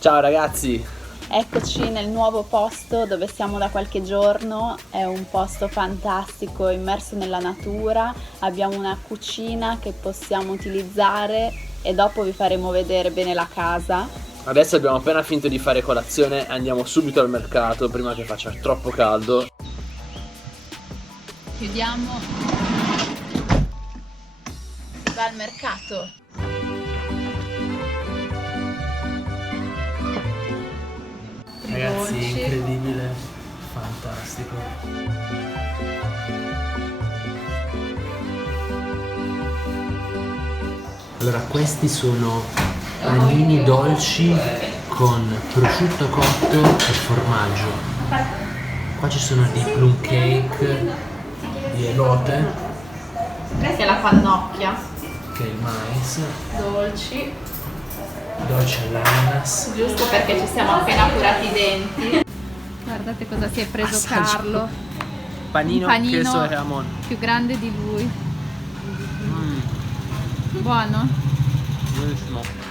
Ciao ragazzi! Eccoci nel nuovo posto dove siamo da qualche giorno, è un posto fantastico, immerso nella natura, abbiamo una cucina che possiamo utilizzare e dopo vi faremo vedere bene la casa. Adesso abbiamo appena finito di fare colazione e andiamo subito al mercato prima che faccia troppo caldo. Chiudiamo, va al mercato. Ragazzi, Dolci. è incredibile, fantastico. Allora, questi sono panini dolci con prosciutto cotto e formaggio. Qua ci sono dei plum cake di elote, Che è la pannocchia. che è il mais, Dolci, dolce all'ananas. giusto perché ci siamo appena curati i denti. Guardate cosa si è preso Assaggio. Carlo. Panino, Un panino queso e jamon. più grande di lui. Buono? Buonissimo.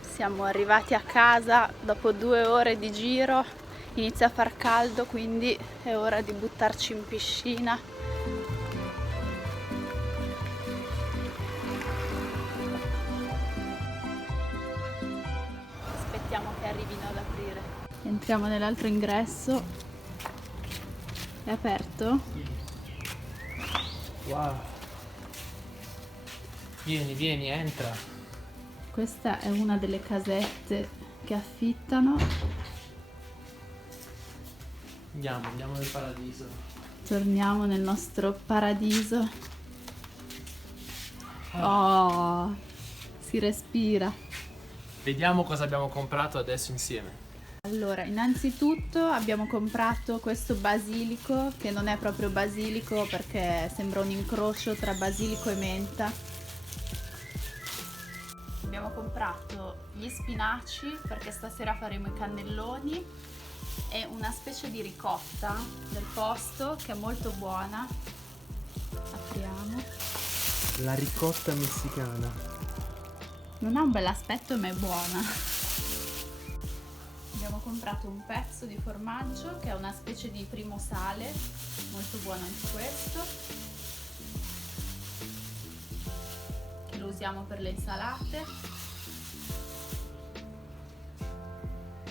Siamo arrivati a casa dopo 2 ore di giro, inizia a far caldo, quindi è ora di buttarci in piscina. Aspettiamo che arrivino ad aprire. Entriamo nell'altro ingresso. È aperto? Wow. Vieni, entra. Questa è una delle casette che affittano. Andiamo nel paradiso. Torniamo nel nostro paradiso. Oh, si respira. Vediamo cosa abbiamo comprato adesso insieme. Allora, innanzitutto abbiamo comprato questo basilico, che non è proprio basilico perché sembra un incrocio tra basilico e menta. Abbiamo comprato gli spinaci perché stasera faremo i cannelloni e una specie di ricotta del posto che è molto buona. Apriamo. La ricotta messicana. Non ha un bel aspetto ma è buona. Abbiamo comprato un pezzo di formaggio che è una specie di primo sale, molto buono anche questo, che lo usiamo per le insalate.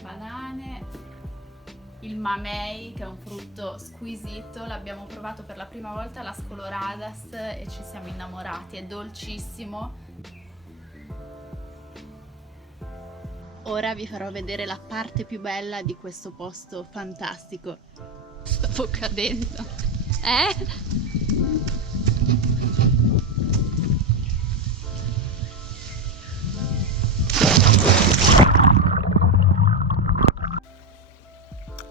Banane, il mamey che è un frutto squisito, l'abbiamo provato per la prima volta a Las Coloradas e ci siamo innamorati, è dolcissimo. Ora vi farò vedere la parte più bella di questo posto fantastico. Stavo cadendo.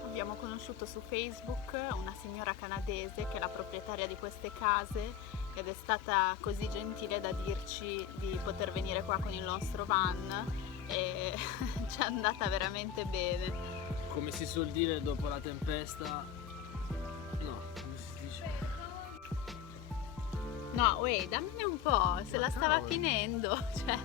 Abbiamo conosciuto su Facebook una signora canadese che è la proprietaria di queste case ed è stata così gentile da dirci di poter venire qua con il nostro van e ci è andata veramente bene. Come si suol dire dopo la tempesta, no, come si dice? No, wait, dammene un po', se la stava finendo, cioè.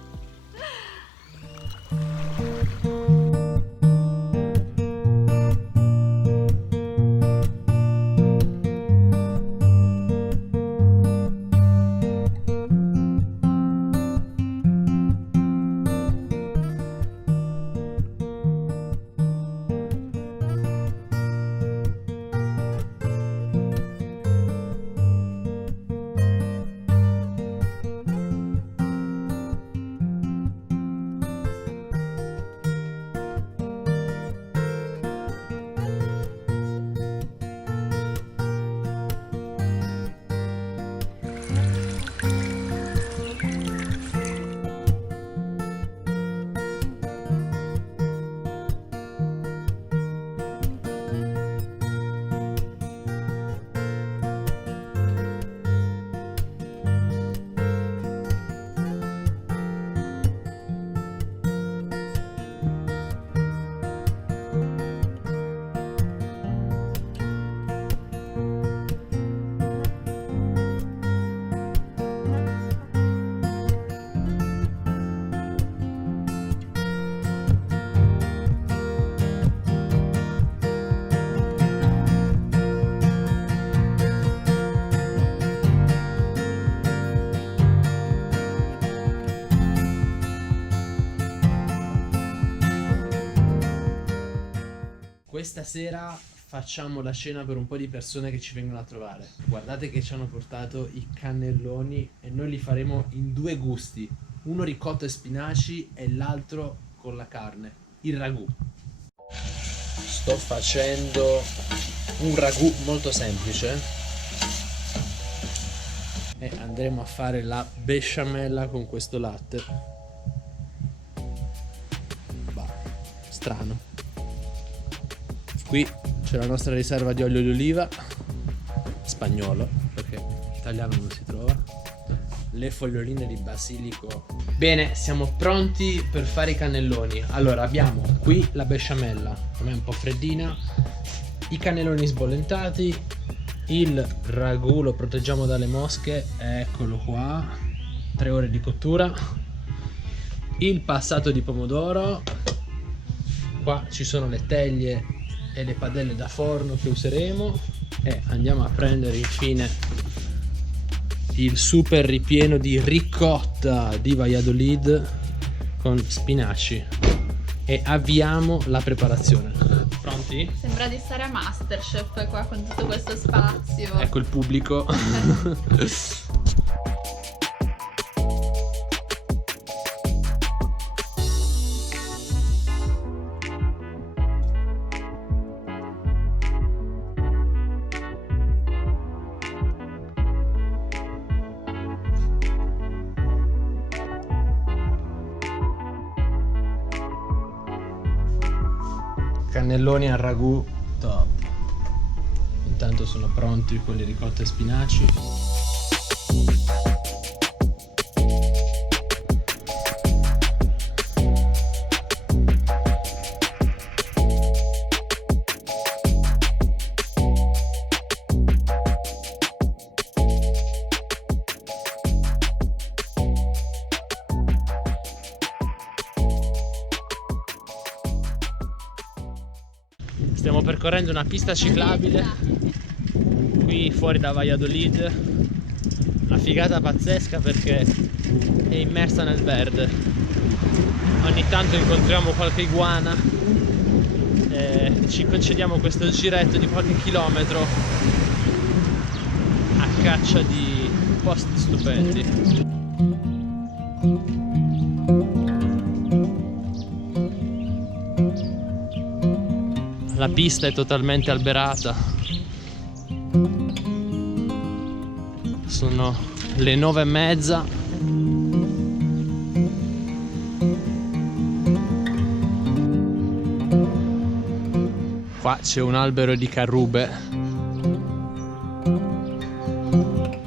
Questa sera facciamo la cena per un po' di persone che ci vengono a trovare. Guardate che ci hanno portato i cannelloni e noi li faremo in due gusti, uno ricotto e spinaci e l'altro con la carne, il ragù. Sto facendo un ragù molto semplice e andremo a fare la besciamella con questo latte. Bah, strano. Qui c'è la nostra riserva di olio di oliva, spagnolo, perché italiano non si trova, le foglioline di basilico. Bene, siamo pronti per fare i cannelloni. Allora, abbiamo qui la besciamella, per me è un po' freddina, i cannelloni sbollentati, il ragù lo proteggiamo dalle mosche, eccolo qua, 3 ore di cottura, il passato di pomodoro, qua ci sono le teglie e le padelle da forno che useremo e andiamo a prendere infine il super ripieno di ricotta di Valladolid con spinaci e avviamo la preparazione. Pronti? Sembra di stare a Masterchef qua con tutto questo spazio. Ecco il pubblico. Cannelloni al ragù top. Intanto sono pronti con le ricotte e spinaci. Stiamo percorrendo una pista ciclabile qui fuori da Valladolid, una figata pazzesca perché è immersa nel verde. Ogni tanto incontriamo qualche iguana e ci concediamo questo giretto di qualche chilometro a caccia di posti stupendi. La pista è totalmente alberata. Sono le 9:30. Qua c'è un albero di carrube.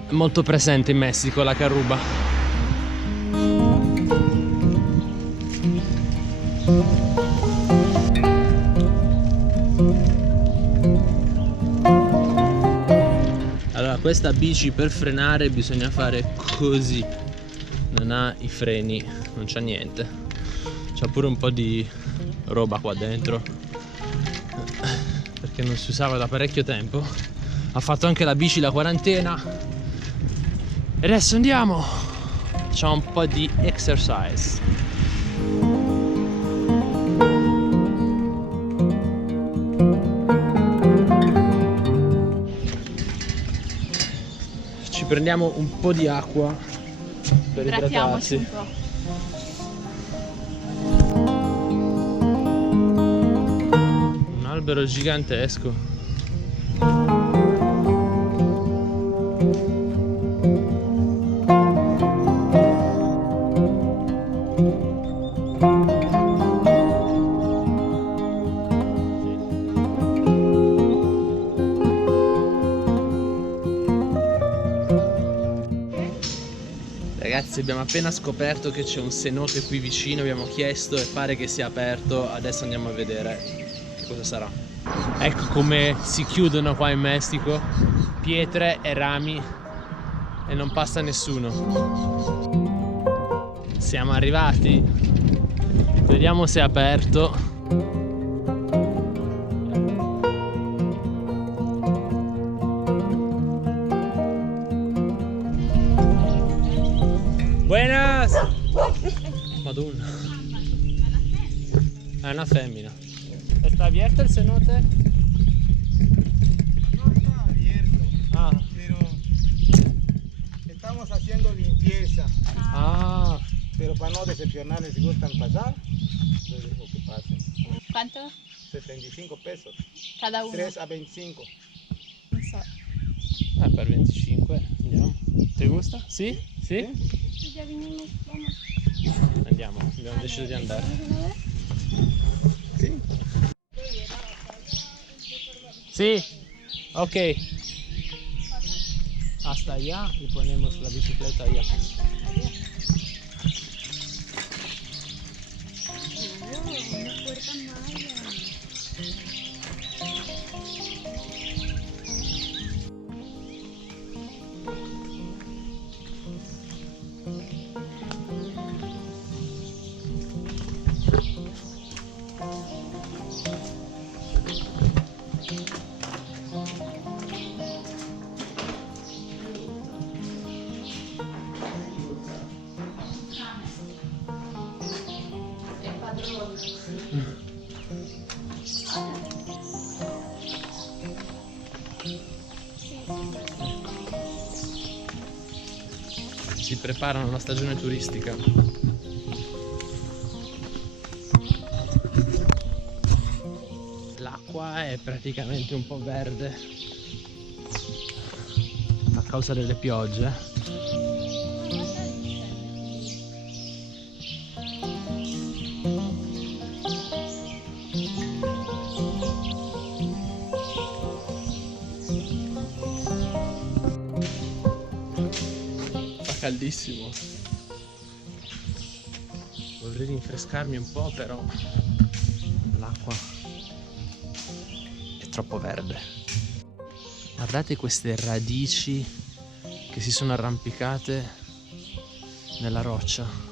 È molto presente in Messico la carruba. Allora, questa bici per frenare bisogna fare così. Non ha i freni, non c'ha niente. C'ha pure un po' di roba qua dentro, perché non si usava da parecchio tempo. Ha fatto anche la bici la quarantena. E adesso andiamo. Facciamo un po' di exercise. Ci prendiamo un po' di acqua per Idratiamoci idratarsi. un po'. Un albero gigantesco. Ragazzi, abbiamo appena scoperto che c'è un cenote qui vicino, abbiamo chiesto e pare che sia aperto, adesso andiamo a vedere che cosa sarà. Ecco come si chiudono qua in Messico, pietre e rami e non passa nessuno. Siamo arrivati, vediamo se è aperto. Buenas! Madonna. È una femmina. ¿Está abierto el cenote? No está abierto, Ah. pero estamos haciendo limpieza. Ah. Pero para no decepcionarles, si gustan pasar, les dejo que pasen. Quanto? 75 pesos, Cada uno? 3 a 25. Non so. Per 25 andiamo. Ti gusta? Sì? Sì? Ya vinimos, vamos. Andiamo, abbiamo deciso di andare. Sí. Sì, ok. Hasta allá y ponemos la bicicleta allá. Si preparano alla stagione turistica. L'acqua è praticamente un po' verde a causa delle piogge. Caldissimo. Vorrei rinfrescarmi un po', però l'acqua è troppo verde. Guardate queste radici che si sono arrampicate nella roccia.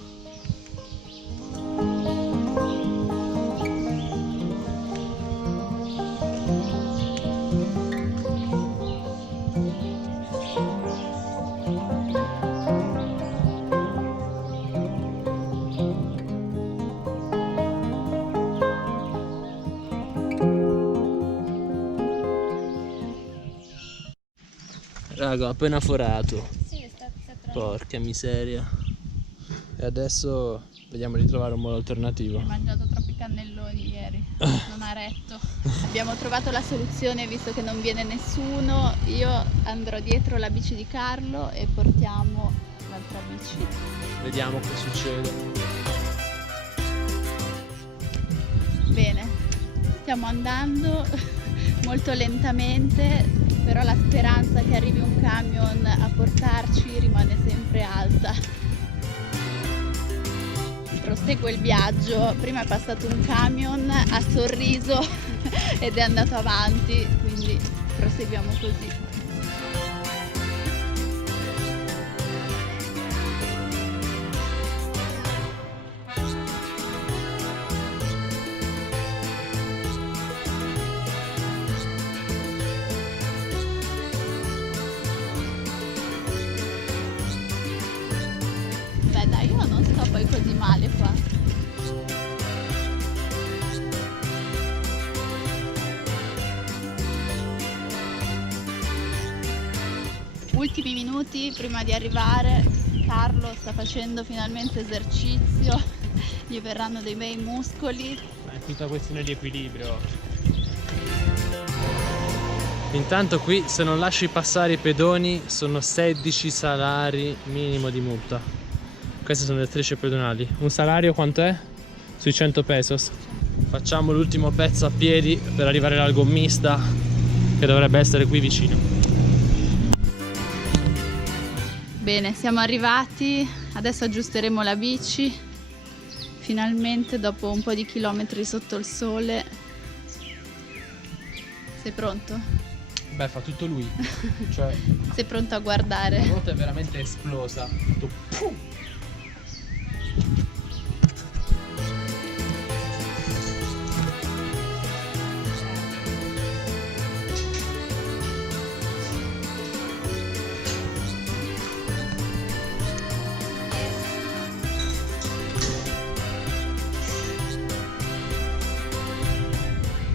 Raga, ho appena forato. Sì, sta Porca miseria. E adesso vediamo di trovare un modo alternativo. Ho mangiato troppi cannelloni ieri, non ha retto. Abbiamo trovato la soluzione, visto che non viene nessuno. Io andrò dietro la bici di Carlo e portiamo l'altra bici. Vediamo che succede. Bene, stiamo andando molto lentamente, però la speranza che arrivi un camion a portarci rimane sempre alta. Prosegue il viaggio, prima è passato un camion, ha sorriso ed è andato avanti, quindi proseguiamo così. Beh dai, io non sto poi così male qua. Ultimi minuti prima di arrivare, Carlo sta facendo finalmente esercizio, gli verranno dei bei muscoli. È tutta questione di equilibrio. Intanto qui se non lasci passare i pedoni sono 16 salari minimo di multa. Queste sono le strisce pedonali. Un salario quanto è? Sui 100 pesos. Facciamo l'ultimo pezzo a piedi per arrivare al gommista che dovrebbe essere qui vicino. Bene, siamo arrivati, adesso aggiusteremo la bici. Finalmente dopo un po' di chilometri sotto il sole. Sei pronto? Beh, fa tutto lui. Cioè, Sei pronto a la guardare? ruota è veramente esplosa.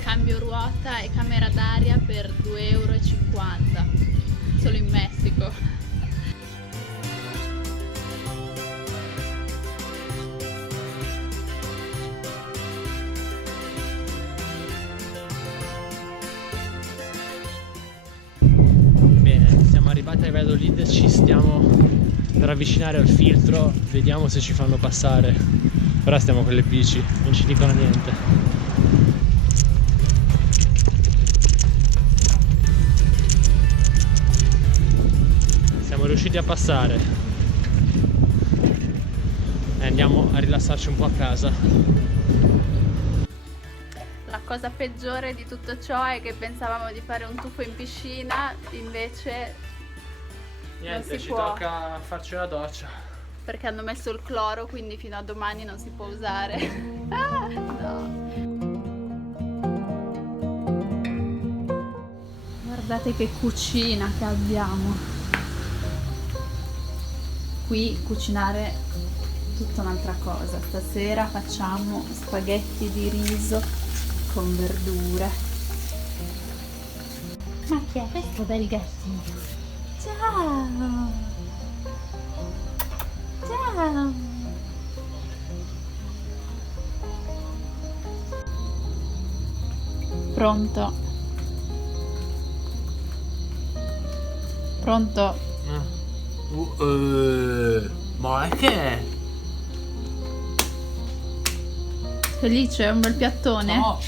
Cambio ruota e camera d'aria per 2,50 €, solo in Messico. Bene, siamo arrivati a Valladolid, ci stiamo per avvicinare al filtro, vediamo se ci fanno passare. Ora stiamo con le bici, non ci dicono niente. Siamo riusciti a passare e andiamo a rilassarci un po' a casa. La cosa peggiore di tutto ciò è che pensavamo di fare un tuffo in piscina, invece Niente, non si ci può. tocca farci la doccia. Perché hanno messo il cloro, quindi fino a domani non si può usare. Ah, no. Guardate che cucina che abbiamo. Qui cucinare è tutta un'altra cosa. Stasera facciamo spaghetti di riso con verdure. Ma chi è questo bel gattino? Ciao! Ciao! Pronto? Pronto? Ma che è? Felice, un bel piattone? Top!